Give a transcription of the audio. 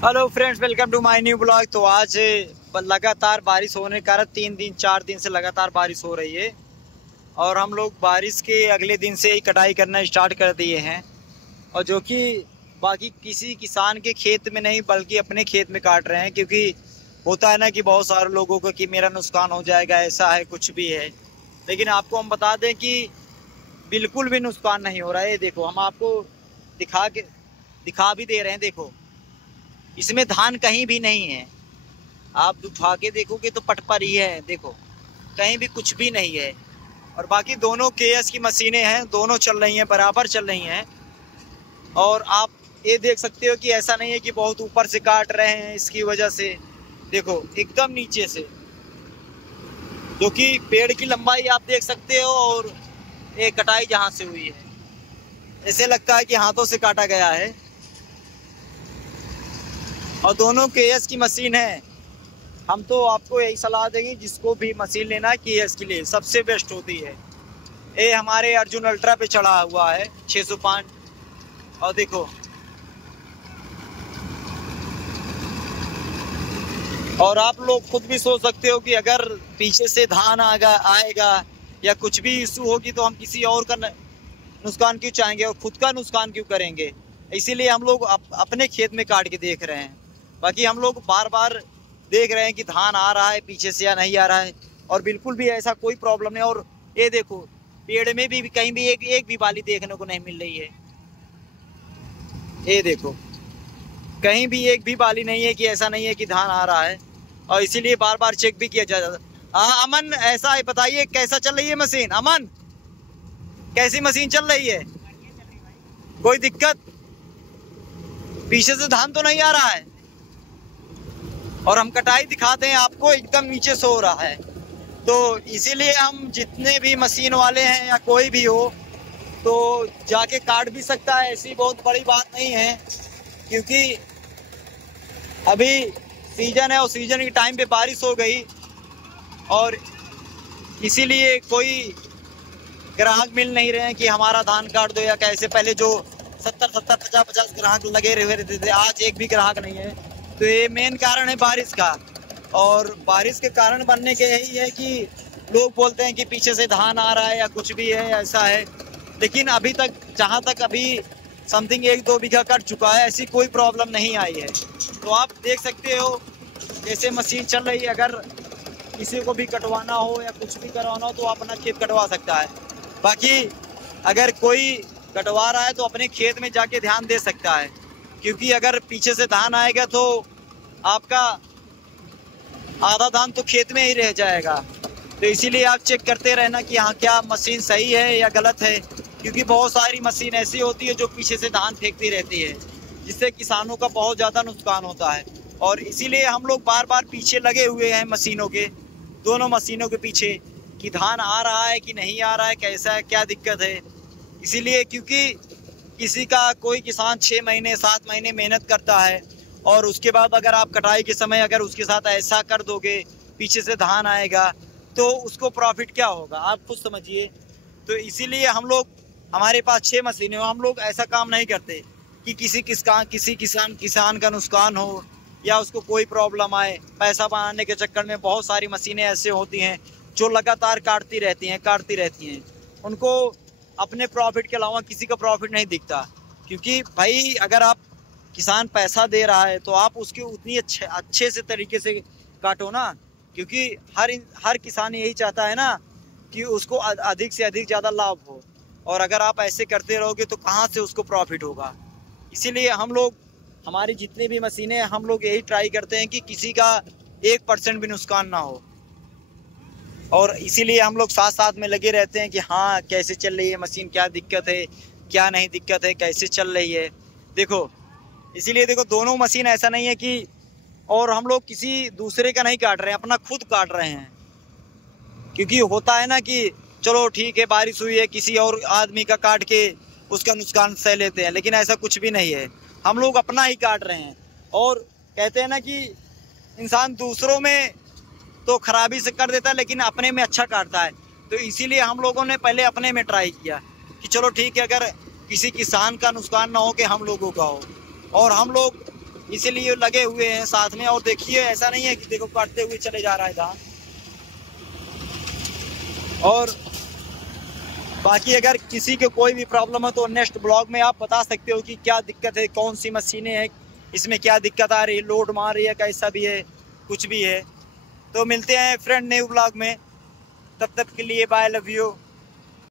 Hello friends, welcome to my new blog. तो आज लगातार बारिश होने के कारण 3 दिन 4 दिन से लगातार बारिश हो रही है और हम लोग बारिश के अगले दिन से ही कटाई करना स्टार्ट कर दिए हैं। और जो कि बाकी किसी किसान के खेत में नहीं बल्कि अपने खेत में काट रहे हैं, क्योंकि होता है ना कि बहुत सारे लोगों को कि मेरा नुकसान हो जाएगा, ऐसा है कुछ भी है। लेकिन आपको हम बता दें कि बिल्कुल भी नुकसान नहीं हो रहा है। देखो, हम आपको दिखा भी दे रहे हैं। देखो, इसमें धान कहीं भी नहीं है। आप उठा के देखोगे तो पट पर ही है। देखो, कहीं भी कुछ भी नहीं है। और बाकी दोनों केएस की मशीनें हैं, दोनों चल रही हैं, बराबर चल रही हैं। और आप ये देख सकते हो कि ऐसा नहीं है कि बहुत ऊपर से काट रहे हैं इसकी वजह से। देखो, एकदम नीचे से, जो कि पेड़ की लंबाई आप देख सकते हो और ये कटाई जहाँ से हुई है, ऐसे लगता है कि हाथों से काटा गया है। और दोनों केएस की मशीन है। हम तो आपको यही सलाह देंगे, जिसको भी मशीन लेना है केएस के लिए सबसे बेस्ट होती है। ये हमारे अर्जुन अल्ट्रा पे चढ़ा हुआ है 605। और देखो, और आप लोग खुद भी सोच सकते हो कि अगर पीछे से धान आएगा या कुछ भी इशू होगी तो हम किसी और का नुकसान क्यों चाहेंगे और खुद का नुकसान क्यों करेंगे। इसीलिए हम लोग अपने खेत में काट के देख रहे हैं। बाकी हम लोग बार बार देख रहे हैं कि धान आ रहा है पीछे से या नहीं आ रहा है, और बिल्कुल भी ऐसा कोई प्रॉब्लम नहीं। और ये देखो, पेड़ में भी कहीं भी एक भी बाली देखने को नहीं मिल रही है। ये देखो, कहीं भी एक भी बाली नहीं है कि ऐसा नहीं है कि धान आ रहा है। और इसीलिए बार बार चेक भी किया जाता है। हाँ अमन, ऐसा है, बताइए कैसा चल रही है मशीन। अमन, कैसी मशीन चल रही है? कोई दिक्कत? पीछे से धान तो नहीं आ रहा है। और हम कटाई दिखाते हैं आपको, एकदम नीचे से हो रहा है। तो इसीलिए हम जितने भी मशीन वाले हैं या कोई भी हो तो जाके काट भी सकता है, ऐसी बहुत बड़ी बात नहीं है। क्योंकि अभी सीजन है और सीजन के टाइम पे बारिश हो गई, और इसीलिए कोई ग्राहक मिल नहीं रहे हैं कि हमारा धान काट दो या कैसे। पहले जो 70-70, 50-50 ग्राहक लगे हुए रहते थे, आज एक भी ग्राहक नहीं है। तो ये मेन कारण है बारिश का। और बारिश के कारण बनने के यही है कि लोग बोलते हैं कि पीछे से धान आ रहा है या कुछ भी है, ऐसा है। लेकिन अभी तक, जहाँ तक अभी समथिंग 1-2 बीघा कट चुका है, ऐसी कोई प्रॉब्लम नहीं आई है। तो आप देख सकते हो जैसे मशीन चल रही है। अगर किसी को भी कटवाना हो या कुछ भी करवाना हो तो अपना खेत कटवा सकता है। बाकी अगर कोई कटवा रहा है तो अपने खेत में जाके ध्यान दे सकता है, क्योंकि अगर पीछे से धान आएगा तो आपका आधा धान तो खेत में ही रह जाएगा। तो इसीलिए आप चेक करते रहना कि हाँ, क्या मशीन सही है या गलत है। क्योंकि बहुत सारी मशीन ऐसी होती है जो पीछे से धान फेंकती रहती है, जिससे किसानों का बहुत ज़्यादा नुकसान होता है। और इसीलिए हम लोग बार बार पीछे लगे हुए हैं मशीनों के, दोनों मशीनों के पीछे, कि धान आ रहा है कि नहीं आ रहा है, कैसा है, क्या दिक्कत है। इसीलिए क्योंकि किसी का कोई किसान 6 महीने 7 महीने मेहनत करता है, और उसके बाद अगर आप कटाई के समय अगर उसके साथ ऐसा कर दोगे, पीछे से धान आएगा, तो उसको प्रॉफिट क्या होगा, आप खुद समझिए। तो इसीलिए हम लोग, हमारे पास 6 मशीनें हो, हम लोग ऐसा काम नहीं करते कि किसी किसान का नुकसान हो या उसको कोई प्रॉब्लम आए। पैसा बनाने के चक्कर में बहुत सारी मशीनें ऐसे होती हैं जो लगातार काटती रहती हैं। उनको अपने प्रॉफिट के अलावा किसी का प्रॉफिट नहीं दिखता। क्योंकि भाई, अगर आप किसान पैसा दे रहा है तो आप उसकी उतनी अच्छे से तरीके से काटो ना। क्योंकि हर किसान यही चाहता है ना कि उसको अधिक से अधिक ज़्यादा लाभ हो। और अगर आप ऐसे करते रहोगे तो कहाँ से उसको प्रॉफिट होगा। इसीलिए हम लोग, हमारी जितनी भी मशीनें, हम लोग यही ट्राई करते हैं कि किसी का 1% भी नुकसान ना हो। और इसीलिए हम लोग साथ साथ में लगे रहते हैं कि हाँ, कैसे चल रही है मशीन, क्या दिक्कत है, क्या नहीं दिक्कत है, कैसे चल रही है। देखो, इसीलिए देखो, दोनों मशीन ऐसा नहीं है कि, और हम लोग किसी दूसरे का नहीं काट रहे हैं, अपना खुद काट रहे हैं। क्योंकि होता है ना कि चलो ठीक है, बारिश हुई है, किसी और आदमी का काट के उसका नुकसान सह लेते हैं, लेकिन ऐसा कुछ भी नहीं है। हम लोग अपना ही काट रहे हैं। और कहते हैं ना कि इंसान दूसरों में तो खराबी से कर देता है लेकिन अपने में अच्छा काटता है। तो इसीलिए हम लोगों ने पहले अपने में ट्राई किया कि चलो ठीक है, अगर किसी किसान का नुकसान ना हो कि हम लोगों का हो। और हम लोग इसीलिए लगे हुए हैं साथ में। और देखिए ऐसा नहीं है कि देखो काटते हुए चले जा रहा है धान। और बाकी अगर किसी के कोई भी प्रॉब्लम है तो नेक्स्ट ब्लॉग में आप बता सकते हो कि क्या दिक्कत है, कौन सी मशीनें हैं, इसमें क्या दिक्कत आ रही है, लोड मार रही है, कैसा भी है, कुछ भी है। तो मिलते हैं फ्रेंड न्यू ब्लॉग में, तब तक के लिए बाय, लव यू।